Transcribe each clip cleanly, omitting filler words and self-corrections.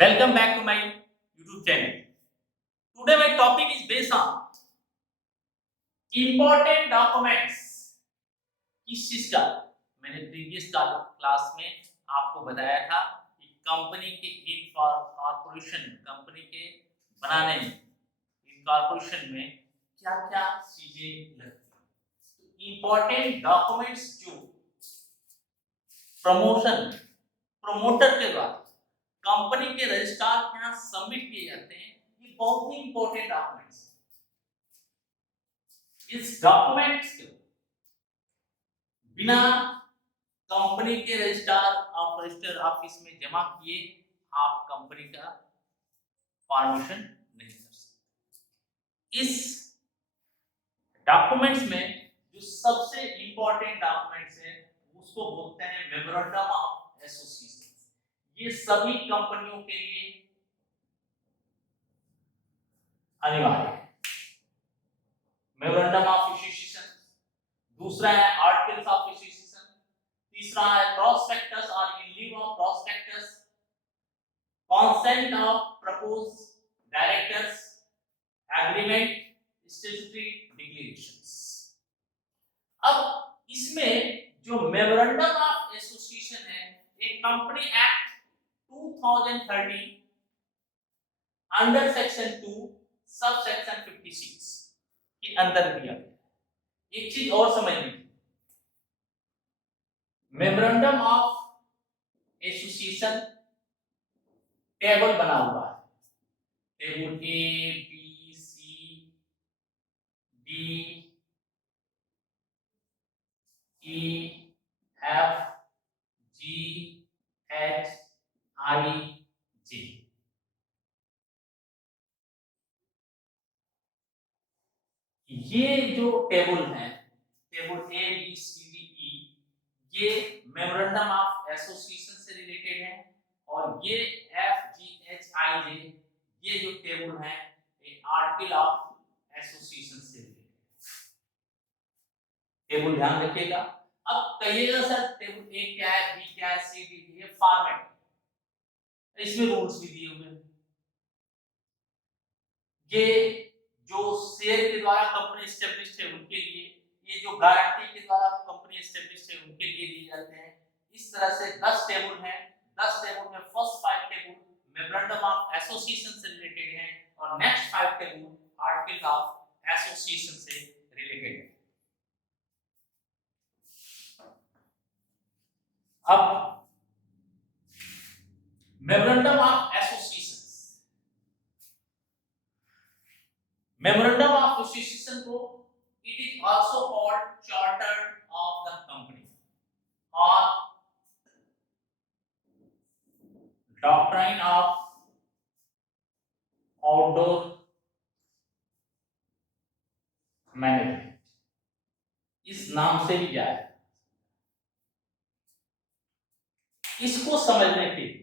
Welcome back to my YouTube channel. Today my topic is based on important documents. किस चीज का? मैंने previous class में आपको बताया था कि कंपनी के इनकॉर्पोरेशन कंपनी के बनाने में इनकॉर्पोरेशन में क्या-क्या चीजें लगती हैं। तो इंपॉर्टेंट डॉक्यूमेंट्स जो प्रमोशन प्रमोटर के द्वारा कंपनी के रजिस्ट्रार के यहाँ सबमिट किए जाते हैं, ये बहुत ही इंपॉर्टेंट डॉक्यूमेंट्स। इस डॉक्यूमेंट्स के बिना कंपनी के रजिस्ट्रार ऑफ रजिस्टर ऑफिस में जमा किए आप कंपनी का फॉर्मेशन नहीं कर सकते। इस डॉक्यूमेंट्स में जो सबसे इंपॉर्टेंट डॉक्यूमेंट्स है उसको बोलते हैं मेमोरेंडम ऑफ एसोसिएशन। ये सभी कंपनियों के लिए अनिवार्य है। मेमोरेंडम ऑफ एसोसिएशन, दूसरा है आर्टिकल्स ऑफ एसोसिएशन, तीसरा है प्रोस्पेक्टस और in lieu of prospectus, consent of proposed directors, agreement, statutory declarations. अब इसमें जो मेमोरेंडम ऑफ एसोसिएशन है, एक company act 2013 under section 2 sub section 56 के अंदर दिया गया। एक चीज और समझ लीजिए, मेमोरेंडम ऑफ एसोसिएशन टेबल बना हुआ है। Table A B C D E F G H I J. ये जो टेबल है, table A B C D E, ये मेमोरेंडम ऑफ एसोसिएशन से रिलेटेड है, और ये F G H I J, ये जो टेबल है ये आर्टिकल ऑफ एसोसिएशन से रिलेटेड टेबल। ध्यान रखिएगा। अब कहिएगा सर टेबल ए क्या है, बी क्या है, सी डी, ये फॉर्मेट, इसमें रूल्स भी दिए हुए हैं। ये जो शेयर के द्वारा कंपनी एस्टेब्लिश्ड है उनके लिए, ये जो गारंटी के द्वारा कंपनी एस्टेब्लिश्ड है उनके लिए दिए जाते हैं। इस तरह से 10 टेबल हैं। 10 टेबल में first 5 table memorandum of association से रिलेटेड हैं और next 5 table article of association से रिलेटेड है। अब memorandum of association, memorandum of association को it is also called charter of the company or doctrine of outdoor management, इस नाम से भी जाए। इसको समझने के लिए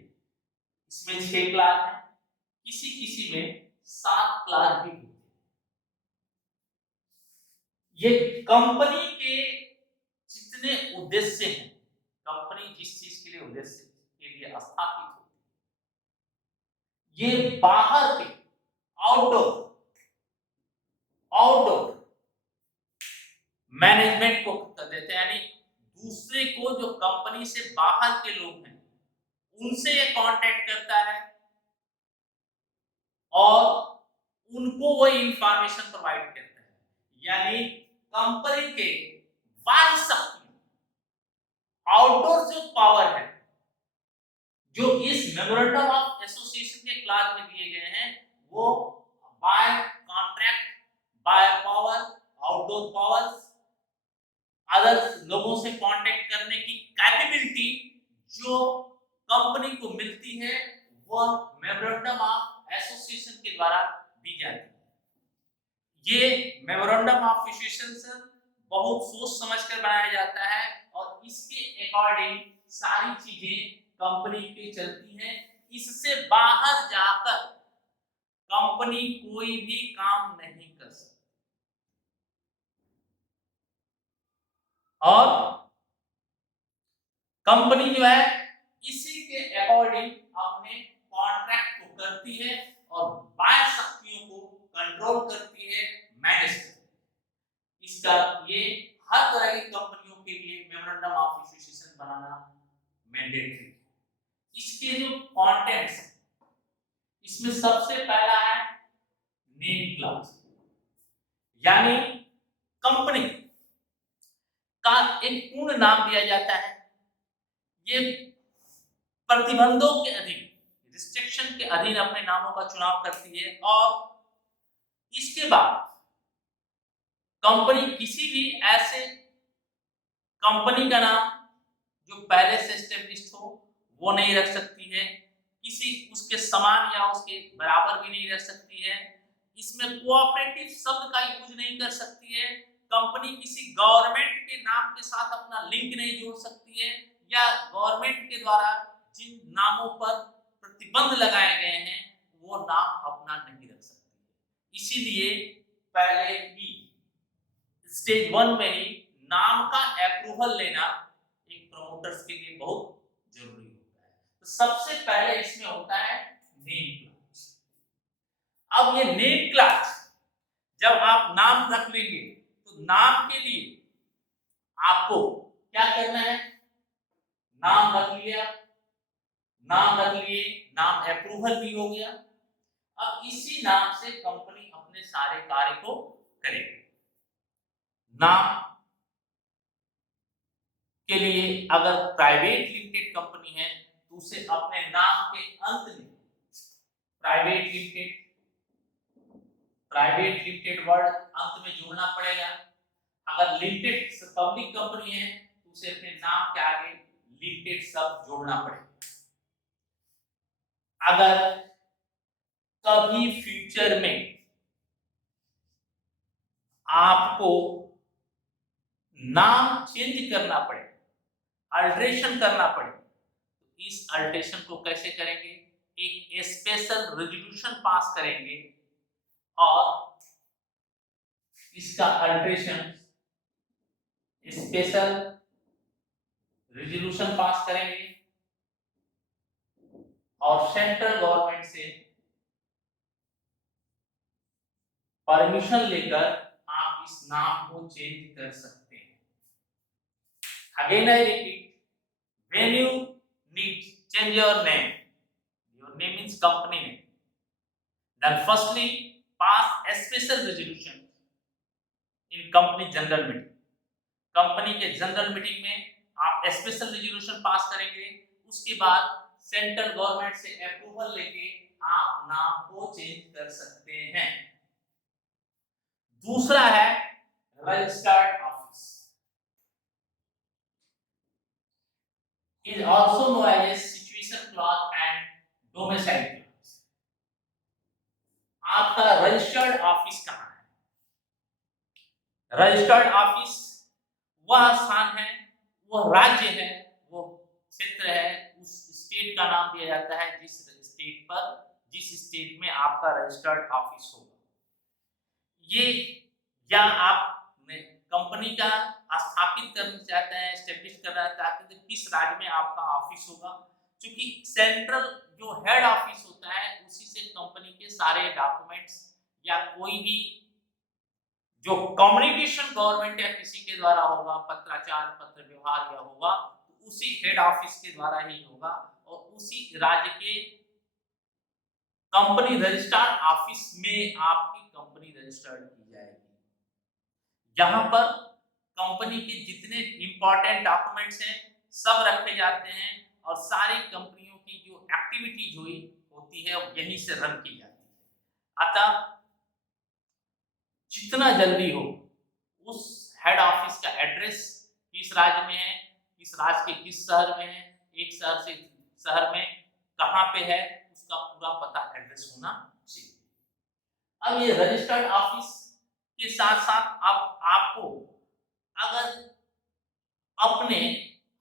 इसमें 6 क्लास है, किसी किसी में 7 क्लास भी होते हैं। ये कंपनी के जितने उद्देश्य हैं, कंपनी जिस चीज के लिए उद्देश्य के लिए स्थापित होती है, ये बाहर के आउटडोर मैनेजमेंट को देते हैं, यानी दूसरे को जो कंपनी से बाहर के लोग हैं उनसे ये कांटेक्ट करता है और उनको वो इंफॉर्मेशन प्रोवाइड करता है। यानी कंपनी के बाह्य शक्ति, आउटडोर जो पावर है, जो इस मेमोरेंडम ऑफ एसोसिएशन के क्लास में दिए गए हैं, वो by contract, by power, outdoor powers, other लोगों से कांटेक्ट करने की कैपेबिलिटी जो कंपनी को मिलती है, वह मेमोरेंडम ऑफ एसोसिएशन के द्वारा दी जाती है। ये मेमोरेंडम ऑफ एसोसिएशन बहुत सोच समझकर बनाया जाता है और इसके अकॉर्डिंग सारी चीजें कंपनी की चलती हैं। इससे बाहर जाकर कंपनी कोई भी काम नहीं कर सकती और कंपनी जो है इसी के अकॉर्डिंग अपने कॉन्ट्रैक्ट रखती है और बाह्य शक्तियों को कंट्रोल करती है, मैनेज करती है। इसका ये हर तरह की कंपनियों के लिए memorandum of association banana mandatory है। इसके जो कंटेंट्स, इसमें सबसे पहला है नेम क्लॉज, यानी कंपनी का एक पूर्ण नाम दिया जाता है। ये प्रतिबंधों के अधीन, रिस्ट्रिक्शन के अधीन अपने नामों का चुनाव करती है और इसके बाद कंपनी किसी भी ऐसे कंपनी का नाम जो पहले से एस्टेब्लिश्ड हो वो नहीं रख सकती है, किसी उसके समान या उसके बराबर भी नहीं रख सकती है। इसमें कोऑपरेटिव शब्द का यूज नहीं कर सकती है। कंपनी किसी गवर्नमेंट के नाम के साथ अपना लिंक नहीं जोड़ सकती है, या गवर्नमेंट के द्वारा जिन नामों पर प्रतिबंध लगाए गए हैं वो नाम अपना नहीं रख सकती है। इसीलिए पहले ही स्टेज 1 में ही नाम का अप्रूवल लेना एक प्रमोटर्स के लिए बहुत जरूरी होता है। तो सबसे पहले इसमें होता है नेम क्लॉज। अब ये नेम क्लॉज जब आप नाम रख लेंगे तो नाम के लिए आपको क्या करना है, नाम रख लिया, नाम रख लिए, नाम अप्रूवल भी हो गया। अब इसी नाम से कंपनी अपने सारे कार्य को करेगी। नाम के लिए अगर प्राइवेट लिमिटेड कंपनी है तो उसे अपने नाम के अंत में प्राइवेट लिमिटेड वर्ड अंत में जोड़ना पड़ेगा। अगर लिमिटेड पब्लिक कंपनी है तो उसे अपने नाम के आगे लिमिटेड शब्द जोड़ना पड़ेगा। अगर कभी फ्यूचर में आपको नाम चेंज करना पड़े, अल्टरेशन करना पड़े, तो इस अल्टरेशन को कैसे करेंगे, एक स्पेशल रेजोल्यूशन पास करेंगे और इसका अल्टरेशन स्पेशल रेजोल्यूशन पास करेंगे और सेंट्रल गवर्नमेंट से परमिशन लेकर आप इस नाम को चेंज कर सकते हैं। Again I repeat, when you need change your name means company name, then firstly pass a special resolution in company general meeting. Company के जनरल मीटिंग में आप स्पेशल रेजोल्यूशन पास करेंगे, उसके बाद सेंट्रल गवर्नमेंट से अप्रूवल लेके आप नाम को चेंज कर सकते हैं। दूसरा है registered office, is also known as situation clause and domicile clause। आपका रजिस्टर्ड ऑफिस कहाँ है? रजिस्टर्ड ऑफिस वह स्थान है, वह राज्य है, वो क्षेत्र है, उस स्टेट का नाम दिया जाता है जिस स्टेट में आपका रजिस्टर्ड ऑफिस होगा। ये या आप कंपनी का स्थापित करना चाहते हैं, एस्टेब्लिश करना चाहते हैं, किस राज्य में आपका ऑफिस होगा। क्योंकि सेंट्रल जो हेड ऑफिस होता है उसी से कंपनी के सारे डॉक्यूमेंट्स या कोई भी जो कम्युनिकेशन गवर्नमेंट या किसी के द्वारा होगा, पत्राचार, पत्र व्यवहार या होगा, तो उसी हेड ऑफिस के द्वारा ही होगा और उसी राज्य के कंपनी रजिस्टर्ड ऑफिस में आपकी कंपनी रजिस्टर्ड की जाएगी। यहाँ पर कंपनी के जितने इंपॉर्टेंट डॉक्यूमेंट्स हैं सब रखे जाते हैं और सारी कंपनियों की जो एक्टिविटीज होती है यहीं से रन की जाती है। अतः जितना जल्दी हो उस हेड ऑफिस का एड्रेस किस राज्य में है, किस राज्य के किस शहर में है, एक शहर से शहर में कहाँ पे है, उसका पूरा पता एड्रेस होना चाहिए। अब ये रजिस्टर्ड ऑफिस के साथ साथ अब आपको अगर अपने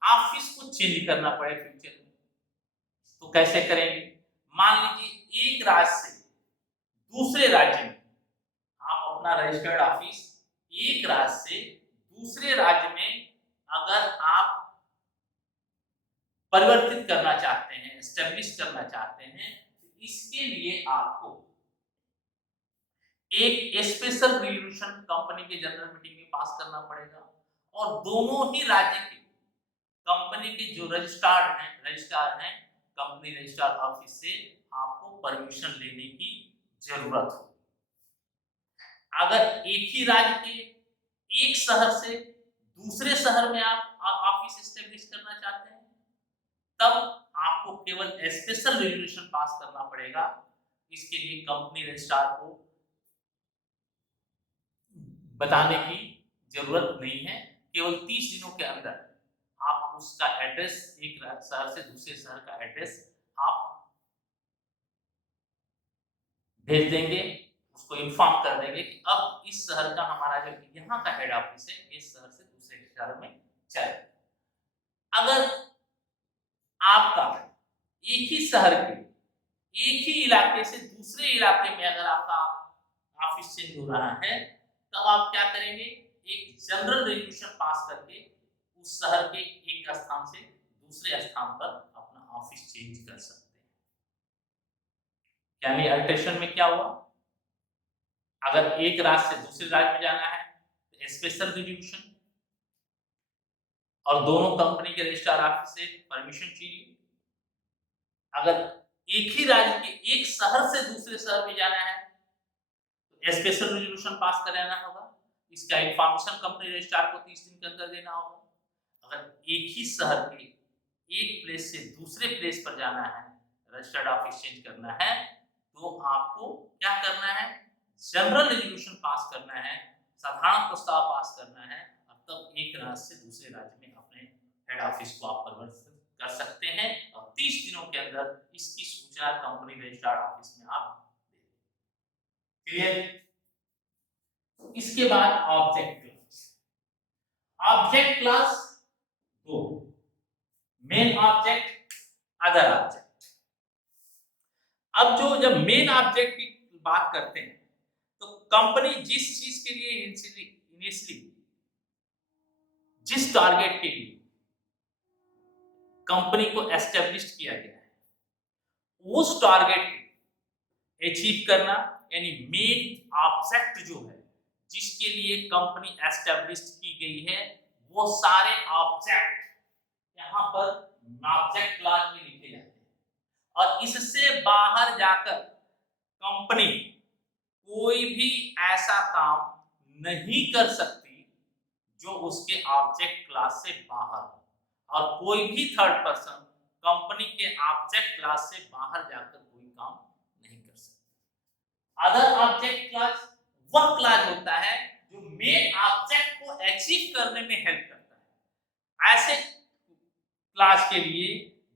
ऑफिस को चेंज करना पड़े फ्यूचर में तो कैसे करेंगे। मान लीजिए एक राज्य से दूसरे राज्य में आप अपना रजिस्टर्ड ऑफिस एक राज्य से दूसरे राज्य में अगर आप परिवर्तित करना चाहते हैं, एस्टेब्लिश करना चाहते हैं, इसके लिए आपको एक स्पेशल रेजोल्यूशन कंपनी के जनरल मीटिंग में पास करना पड़ेगा और दोनों ही राज्य के कंपनी के जो रजिस्ट्रार हैं कंपनी रजिस्ट्रार ऑफिस से आपको परमिशन लेने की जरूरत हो। अगर एक ही राज्य के एक शहर से दूसरे शहर में आप ऑफिस एस्टेब्लिश करना चाहते हैं, तब आपको केवल स्पेशल रेजोल्यूशन पास करना पड़ेगा। इसके लिए कंपनी रजिस्ट्रार को बताने की जरूरत नहीं है। केवल 30 दिनों के अंदर आप उसका एड्रेस, एक शहर से दूसरे शहर का एड्रेस आप भेज देंगे, उसको इन्फॉर्म कर देंगे कि अब इस शहर का हमारा जो यहाँ का हेड ऑफिस है इस शहर से दूसरे शहर में चले। अगर आपका एक ही शहर के एक ही इलाके से दूसरे इलाके में अगर आपका ऑफिस चेंज हो रहा है, तब आप क्या करेंगे, एक जनरल रेजोल्यूशन पास करके उस शहर के एक स्थान से दूसरे स्थान पर अपना ऑफिस चेंज कर सकते हैं। यानी अल्टरेशन में क्या हुआ, अगर एक राज्य से दूसरे राज्य में जाना है तो स्पेशल रेजोल्यूशन और दोनों कंपनी के रजिस्ट्रार ऑफिस से परमिशन चाहिए। अगर एक ही राज्य के एक शहर से दूसरे शहर में जाना है तो स्पेशल रेजोल्यूशन पास कराना होगा। इसका इंफॉर्मेशन कंपनी रजिस्ट्रार को 30 दिन के अंदर देना होगा। अगर एक ही शहर के एक प्लेस से दूसरे प्लेस पर जाना है, रजिस्टर्ड ऑफिस चेंज करना है, तो आपको क्या करना है, जनरल रेजोल्यूशन पास करना है, साधारण प्रस्ताव पास करना है और तब एक राज्य से दूसरे राज्य में अपने हेड ऑफिस को आप परिवर्तित कर सकते हैं और 30 दिनों के अंदर इसकी सूचना कंपनी रजिस्ट्रार ऑफिस में आप दें। क्लियर? इसके बाद ऑब्जेक्ट क्लास। ऑब्जेक्ट क्लास दो, मेन ऑब्जेक्ट, अदर ऑब्जेक्ट। अब जब मेन ऑब्जेक्ट की बात करते हैं तो कंपनी जिस चीज के लिए इनिशियली जिस टारगेट के लिए कंपनी को एस्टेब्लिश किया गया है, उस टारगेट को अचीव करना, यानी मेन ऑब्जेक्ट जो है जिसके लिए कंपनी एस्टेब्लिश की गई है, वो सारे ऑब्जेक्ट यहां पर ऑब्जेक्ट क्लास में लिखे जाते हैं और इससे बाहर जाकर कंपनी कोई भी ऐसा काम नहीं कर सकती जो उसके ऑब्जेक्ट क्लास से बाहर हो और कोई भी थर्ड पर्सन कंपनी के ऑब्जेक्ट क्लास से बाहर जाकर कोई काम नहीं कर सकता। अदर ऑब्जेक्ट क्लास वह क्लास होता है जो मेन ऑब्जेक्ट को अचीव करने में हेल्प करता है। ऐसे क्लास के लिए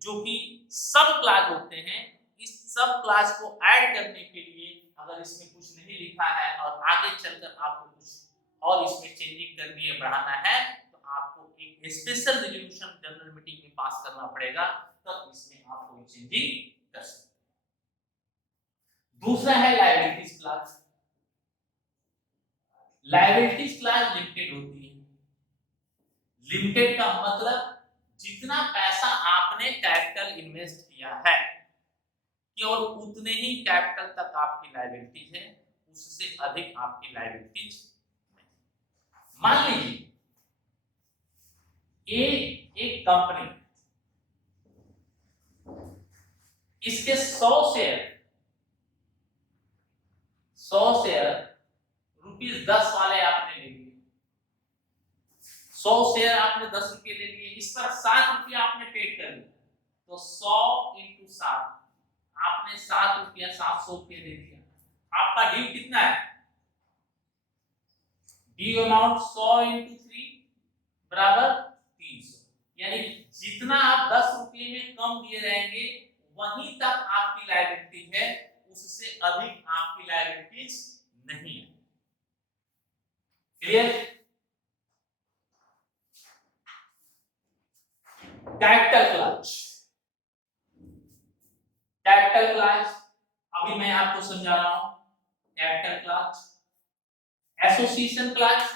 जो कि सब क्लास होते हैं, इस सब क्लास को ऐड करने के लिए अगर इसमें कुछ नहीं लिखा है और आगे चलकर आपको कुछ और इसमें चेंजिंग करनी है, बढ़ाना है, तो आपको एक स्पेशल रेजोल्यूशन जनरल मीटिंग में पास करना पड़ेगा, तब इसमें आप कोई चेंजिंग कर सकते हैं। दूसरा है liabilities class. Liabilities class limited होती है। लिमिटेड का मतलब जितना पैसा आपने कैपिटल इन्वेस्ट किया है केवल उतने ही कैपिटल तक आपकी लायबिलिटीज है, उससे अधिक आपकी लायबिलिटीज नहीं। मान लीजिए एक कंपनी इसके 100 शेयर ₹10 वाले आपने ले लिए, 100 शेयर आपने 10 रुपये ले लिए, इस पर 7 रुपया आपने पेड कर दिया, तो 100 × 7 आपने 7 रुपया 700 रुपये दे दिया। आपका ड्यू कितना है, ड्यू अमाउंट 100 × 3 बराबर 300, यानी जितना आप 10 रुपये में कम दिए रहेंगे वहीं तक आपकी लायबिलिटी है, उससे अधिक आपकी लायबिलिटीज नहीं है। Clear? Capital class. Capital class अभी मैं आपको समझा रहा हूं। Capital class, association class.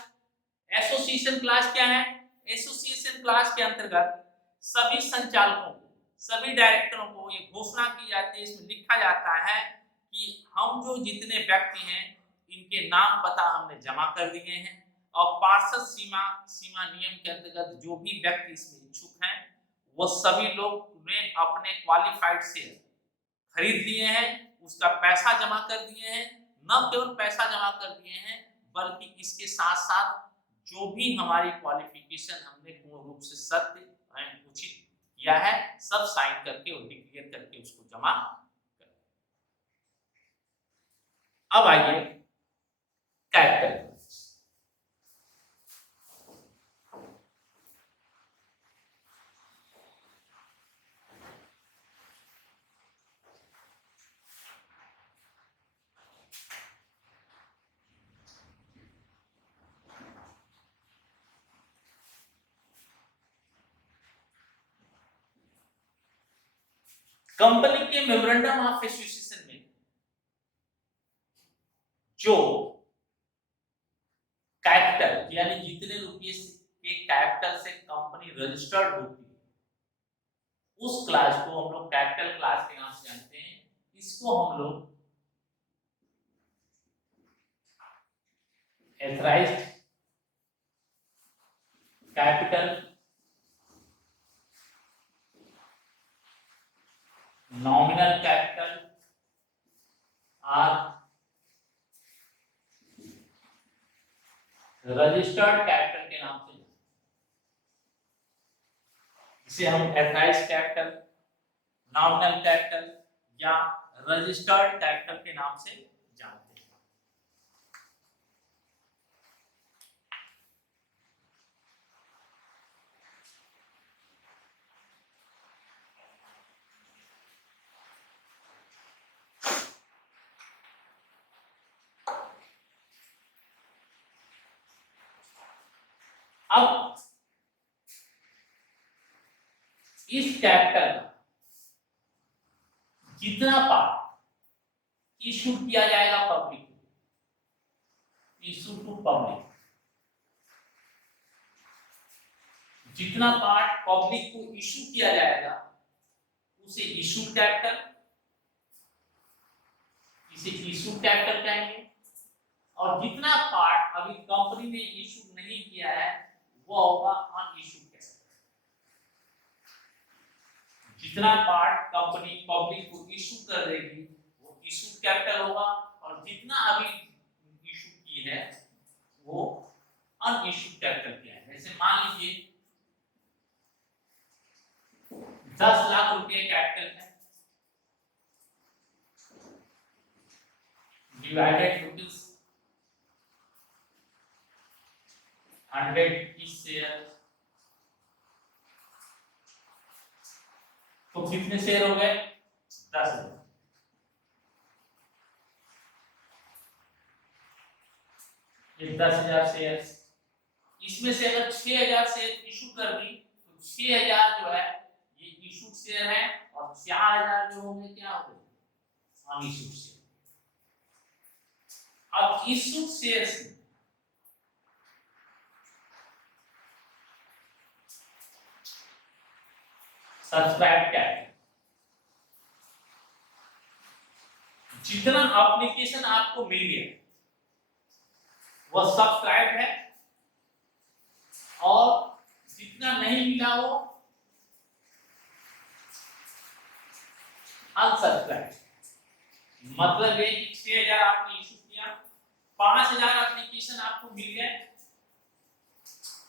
Association class क्या है? एसोसिएशन क्लास के अंतर्गत सभी संचालकों को सभी डायरेक्टरों को ये घोषणा की जाती है, इसमें लिखा जाता है कि हम जो जितने व्यक्ति हैं इनके नाम पता हमने जमा कर दिए हैं और पार्षद सीमा नियम के अंतर्गत जो भी व्यक्ति इसमें इच्छुक हैं वो सभी लोग ने अपने क्वालिफाइड शेयर खरीद लिए हैं, उसका पैसा जमा कर दिए हैं। न केवल पैसा जमा कर दिए हैं बल्कि इसके साथ साथ जो भी हमारी क्वालिफिकेशन हमने पूर्ण रूप से सत्य एंड उचित किया है सब साइन करके और डिक्लेयर करके उसको जमा कर। अब आइए कैपिटल। कंपनी के मेमोरेंडम ऑफ एसोसिएशन में जो कैपिटल यानी जितने रुपये के कैपिटल से कंपनी रजिस्टर्ड होती है उस क्लास को हम लोग कैपिटल क्लास के नाम से जानते हैं। इसको हम लोग एथराइज्ड कैपिटल, नॉमिनल कैपिटल और रजिस्टर्ड कैपिटल के नाम से, इसे हम एथराइज्ड कैपिटल, नॉमिनल कैपिटल या रजिस्टर्ड कैपिटल के नाम से जानते हैं। अब इस कैपिटल का जितना पार्ट इशू किया जाएगा पब्लिक को, इशू टू पब्लिक, जितना पार्ट पब्लिक को इशू किया जाएगा उसे इशू कैपिटल, इसे इशू कैपिटल कहेंगे। और जितना पार्ट अभी कंपनी ने इशू नहीं किया है वो होगा अनइशू कैपिटल। जितना पार्ट कंपनी पब्लिक को इशू कर देगी वो इशू कैपिटल होगा और जितना अभी इशू की है वो अनइशू कैपिटल किया है। जैसे मान लीजिए 10 लाख रुपए कैपिटल है डिवाइडेड रुपीज 100 की शेयर, तो कितने शेयर हो गए 10,000। ये 10,000 शेयर, इसमें से अगर 6,000 शेयर इशू कर दी तो 6,000 जो है ये इशू शेयर है और 4,000 जो होंगे क्या होंगे अनइशू शेयर। अब इशू शेयर से सब्सक्राइब कैपिटल, जितना एप्लीकेशन आपको मिल गया वह सब्सक्राइब है और जितना नहीं मिला वो अनसब्सक्राइब। मतलब ये कि 6,000 आपने इशू किया, 5,000 एप्लीकेशन आपको मिल गए,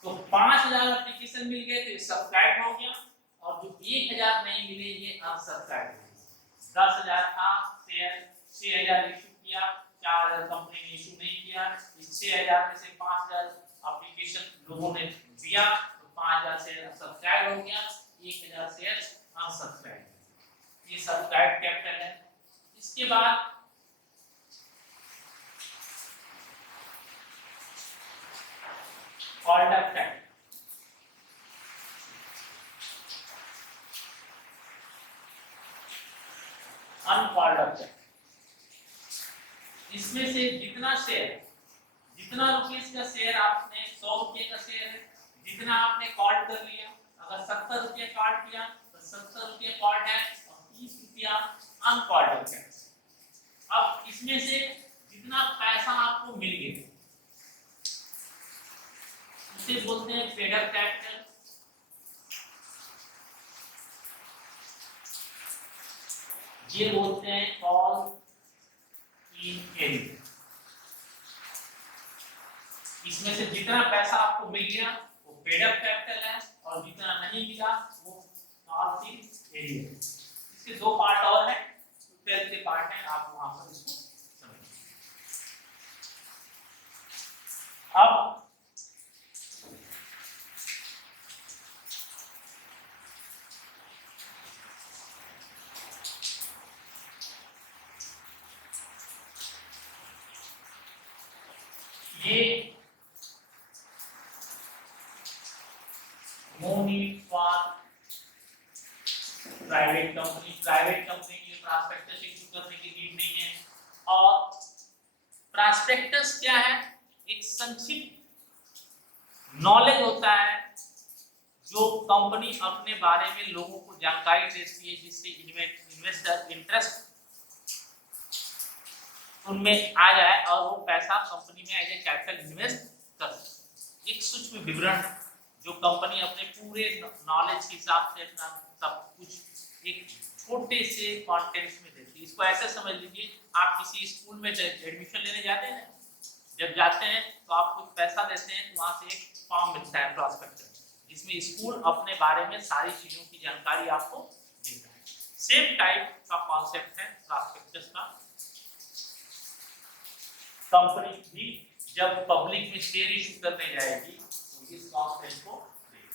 तो 5,000 एप्लीकेशन मिल गए तो ये सब्सक्राइब हो गया और जो 1,000 नहीं मिले ये अनसब्सक्राइब हो गया। 10,000 था शेयर, 6,000 इशू किया, 4,000 कंपनी ने इशू नहीं किया, इस 6,000 में से 5,000 एप्लीकेशन लोगों ने दिया तो 5,000 शेयर सब्सक्राइब हो गया, 1,000 शेयर अनसब्सक्राइब। ये सब्सक्राइब कैपिटल है। इसके बाद called up capital, uncalled up capital, इसमें से जितना शेयर, जितना रुपीस का शेयर आपने 100 रुपये का शेयर है, जितना आपने कॉल कर लिया, अगर 70 रुपये कॉल किया तो ₹70 कॉल्ड है और ₹30 अनकॉल्ड कैपिटल। अब इसमें से जितना पैसा आपको मिल गया उसे बोलते हैं पेड अप कैपिटल। ये बोलते हैं कॉल इन एरिया। इसमें से जितना पैसा आपको मिल गया वो पेड अप कैपिटल है और जितना नहीं मिला वो कॉल इन एरिया। इसके दो पार्ट और हैं, 12th के पार्ट हैं, आप वहां पर इसको समझिए। अब ये no need for private company के लिए प्रॉस्पेक्टस इशू करने की नीड नहीं है। और प्रॉस्पेक्टस क्या है? एक संक्षिप्त नॉलेज होता है जो कंपनी अपने बारे में लोगों को जानकारी देती है, जिससे इन्वेस्टर इंटरेस्ट उनमें आ जाए और वो पैसा कंपनी में एज ए कैपिटल इन्वेस्ट कर सके। एक सूक्ष्म विवरण जो कंपनी अपने पूरे नॉलेज के हिसाब से अपना सब कुछ एक छोटे से कॉन्टेंट्स में देती है। इसको ऐसे समझ लीजिए, आप किसी स्कूल में एडमिशन लेने जाते हैं, जब जाते हैं तो आप कुछ पैसा देते हैं तो वहां से एक फॉर्म मिलता है प्रॉस्पेक्टस, जिसमें स्कूल अपने बारे में सारी चीजों की जानकारी आपको देता है। सेम टाइप का कॉन्सेप्ट है प्रॉस्पेक्टस का। कंपनी भी जब पब्लिक में शेयर इशू करने जाएगी तो इस कॉन्सेप्ट को देगी।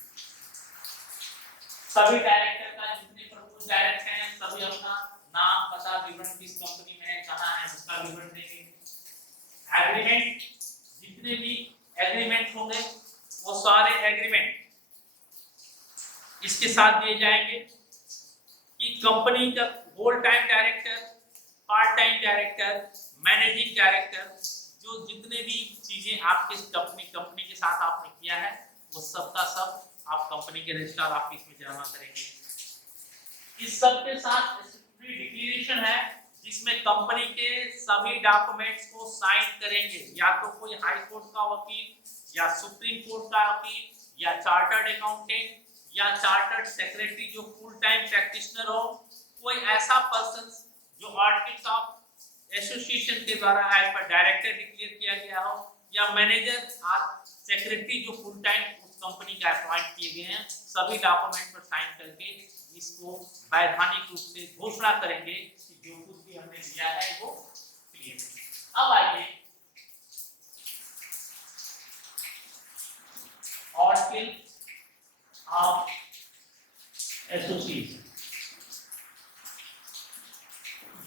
सभी डायरेक्टर का जितने प्रपोज डायरेक्टर हैं सभी अपना नाम, पता, विवरण, किस कंपनी में है, कहां है, उसका विवरण देंगे। एग्रीमेंट, जितने भी एग्रीमेंट होंगे वो सारे एग्रीमेंट इसके साथ दिए जाएंगे कि कंपनी का whole time director, part time director, managing director, जो जितने भी चीजें आपके कंपनी के साथ आपने किया है वो सब का सब आप कंपनी के रजिस्ट्रार ऑफिस में जमा करेंगे। इस सब के साथ डिक्लेरेशन है जिसमें कंपनी के सभी डॉक्यूमेंट्स को साइन करेंगे, या तो कोई हाई कोर्ट का वकील या सुप्रीम कोर्ट का वकील या चार्टर्ड अकाउंटेंट या चार्टर्ड सेक्रेटरी जो फुल टाइम प्रैक्टिशनर हो, कोई ऐसा पर्सन जो आर्टिकल्स ऑफ एसोसिएशन के द्वारा एज पर डायरेक्टर डिक्लेयर किया गया हो, या मैनेजर और सेक्रेटरी जो फुल टाइम उस कंपनी का अपॉइंट किए गए हैं, सभी डॉक्यूमेंट पर साइन करके इसको वैधानिक रूप से घोषणा करेंगे कि जो कुछ भी हमने लिया है वो क्लियर है। अब आइए आर्टिकल ऑफ एसोसिएशन।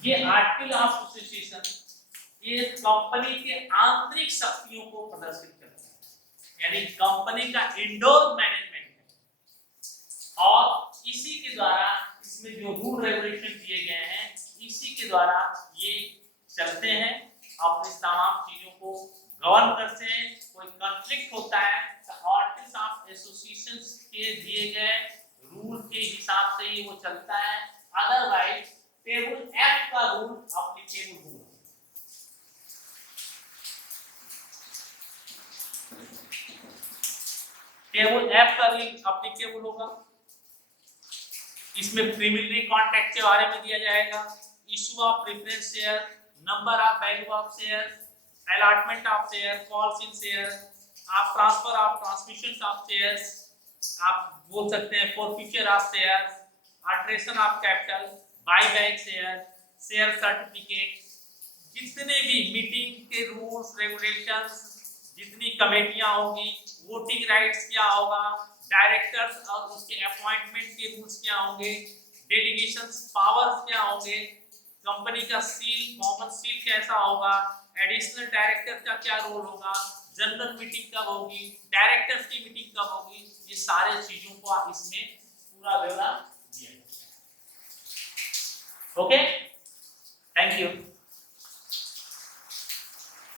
ये आर्टिकल ऑफ एसोसिएशन ये कंपनी के आंतरिक शक्तियों को प्रदर्शित करता है, यानी कंपनी का इंडोर मैनेजमेंट है। और इसी के द्वारा इसमें जो रूल रेगुलेशन दिए गए हैं इसी के द्वारा ये चलते हैं, अपनी तमाम चीजों को गवर्न करते हैं। कोई कॉन्फ्लिक्ट होता है तो आर्टिकल्स ऑफ एसोसिएशन के दिए गए रूल के हिसाब से ही वो चलता है, अदरवाइज टेबल एफ का रूल एप्लीकेबल होगा। टेबल एफ का रूल एप्लीकेबल होगा। इसमें प्रीलिमिनरी कॉन्ट्रैक्ट के बारे में दिया जाएगा, issue of preference share, number of value of share, allotment of share, calls in share, आप transfer of transmission of shares, आप बोल सकते हैं forfeiture of share, alteration of capital, buy back share, share certificate, जितने भी meeting के rules regulations, जितनी कमेटियां होगी, वोटिंग राइट्स क्या होगा, डायरेक्टर्स और उसके अपॉइंटमेंट के रूल्स क्या होंगे, डेलीगेशंस पावर्स क्या होंगे, कंपनी का सील, कॉमन सील कैसा होगा, एडिशनल डायरेक्टर का क्या रोल होगा, जनरल मीटिंग कब होगी, डायरेक्टर्स की मीटिंग कब होगी, ये सारे चीजों को आप इसमें पूरा ब्यौरा दिया। Okay, thank you.